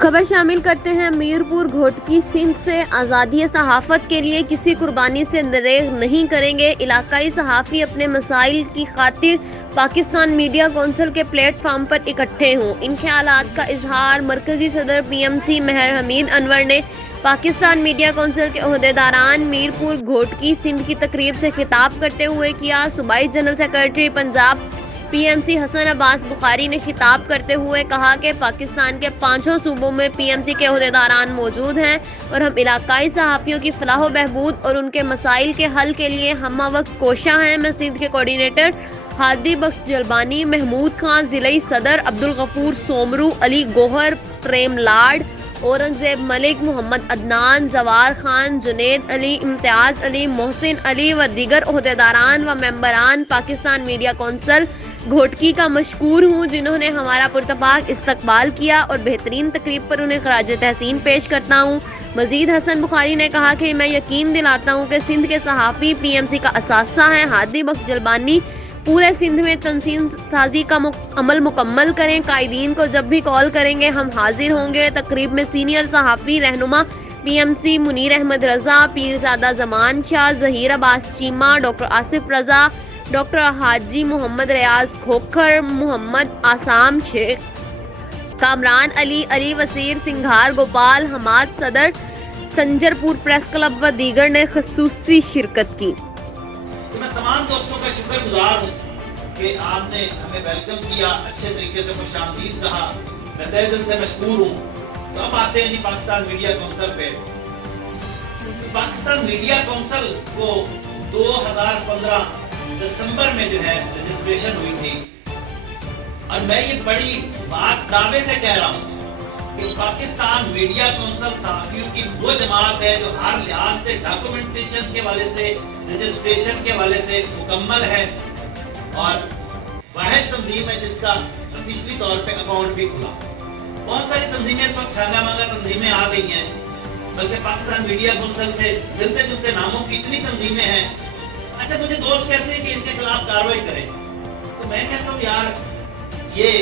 खबर शामिल करते हैं मीरपुर घोटकी सिंध से। आज़ादी सहाफ़त के लिए किसी कुर्बानी से दरेग नहीं करेंगे। इलाकाई सहाफ़ी अपने मसाइल की खातिर पाकिस्तान मीडिया कौंसिल के प्लेटफार्म पर इकट्ठे हों। इन ख्यालात का इजहार मरकजी सदर PMC मेहर हमीद अनवर ने पाकिस्तान मीडिया कौंसिल के ओहदेदारान मीरपुर घोटकी सिंध की तकरीब से खिताब करते हुए किया। सूबाई general secretary Punjab PMC Hasan Abbas Bukhari ने खिताब करते हुए कहा कि पाकिस्तान के 5 सूबों में PMC के ओहदेदारान मौजूद हैं और हम इलाकाई सहाफ़ियों की फलाह बहबूद और उनके मसाइल के हल के लिए हम वक्त कोशा हैं। मैं सिंध के कोऑर्डिनेटर हादी बख्श जलबानी, महमूद खान ज़िलई सदर, अब्दुल गफूर सोमरू, अली गोहर, प्रेम लाड, औरंगजेब मलिक, मोहम्मद अदनान, जवार खान, जुनेद अली, इम्तियाज़ अली, मोहसिन अली व दीगर ओहदेदारान व मेंबरान पाकिस्तान मीडिया कौंसिल घोटकी का मशकूर हूँ, जिन्होंने हमारा पुरतपाक इस्तकबाल किया और बेहतरीन तकरीब पर उन्हें खराज तहसीन पेश करता हूँ। मजीद हसन बुखारी ने कहा कि मैं यकीन दिलाता हूँ कि सिंध के सहाफ़ी PMC का असासा है। हादी बख्श जलबानी पूरे सिंध में तंजीम साजी का अमल मुकम्मल करें। कायदीन को जब भी कॉल करेंगे हम हाजिर होंगे। तकरीब में सीनियर सहाफ़ी रहनुमा PMC मुनीर अहमद रजा, पीरजादा जमान शाह, जहीर अब्बास चीमा, डॉक्टर आसिफ रजा, डॉक्टर हाजी मोहम्मद रियाज खोखर, मोहम्मद आसाम शेख, कामरान अली, अली वसीर, सिंघार गोपाल, हमाद सदर, संजरपुर प्रेस क्लब व दीगर ने खसूसी शिरकत की। तो मैं तमाम दोस्तों का शुक्रगुजार हूँ कि आपने हमें वेलकम किया, अच्छे तरीके से खुशामदीद कहा। मैं तहे दिल से मशकूर हूँ। तो अब आते हैं जी पाकिस्तान मीडिया कौंसिल पे। पाकिस्तान मीडिया कौंसिल को 2015 दिसंबर में जो है रजिस्ट्रेशन हुई थी और मैं ये बड़ी बात दावे से कह रहा हूँ कि पाकिस्तान मीडिया कौंसिल सहाफ़ियों की वो जमात है जो हर लिहाज से डॉक्यूमेंटेशन के वाले से, रजिस्ट्रेशन के वाले से मुकम्मल है और वाहिद तंजीम है जिसका ऑफिशियली तौर पे अकाउंट भी खुला। बहुत सारी तंजीमें इस वक्त छांगा मांगा तंजीमें आ गई हैं, बल्कि पाकिस्तान मीडिया कौंसिल से मिलते जुलते नामों की इतनी तंजीमें हैं। अच्छा, मुझे दोस्त कहते हैं कि इनके खिलाफ कार्रवाई करें, तो मैं कहता हूँ यार ये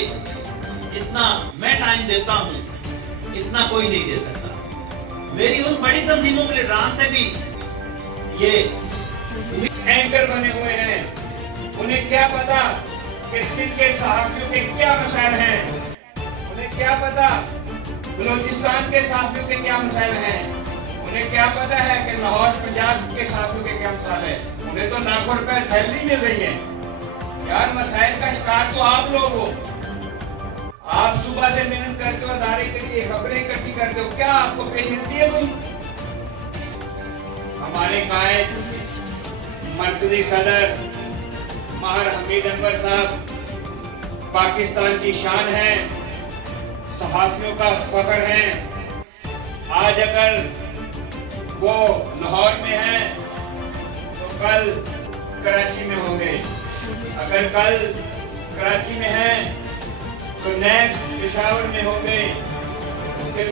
जितना मैं टाइम देता हूँ इतना कोई नहीं दे सकता। मेरी उन बड़ी तंजीमों के लीडरान से भी ये एंकर बने हुए हैं, उन्हें क्या पता कि सिंध के सहाफ़ियों के क्या मसाइल हैं, उन्हें क्या पता बलूचिस्तान के सहाफ़ियों के क्या मसाइल हैं, उन्हें क्या पता है कि लाहौर पंजाब के सहाफ़ियों के क्या मसाइल है। उन्हें तो लाखों रुपए सैलरी मिल रही है। यार मसाइल का शिकार तो आप लोग हो। आप सुबह से मेहनत करते हो, अदारे के लिए खबरें इकट्ठी करते हो, क्या आपको पे मिलती है कोई? हमारे कायद मरकजी सदर मेहर हमीद अनवर साहब पाकिस्तान की शान है, सहाफ़ियों का फख्र है। आज अगर वो लाहौर में है तो कल कराची में होंगे, अगर कल कराची में है तो नेक्स्ट पेशावर में होंगे,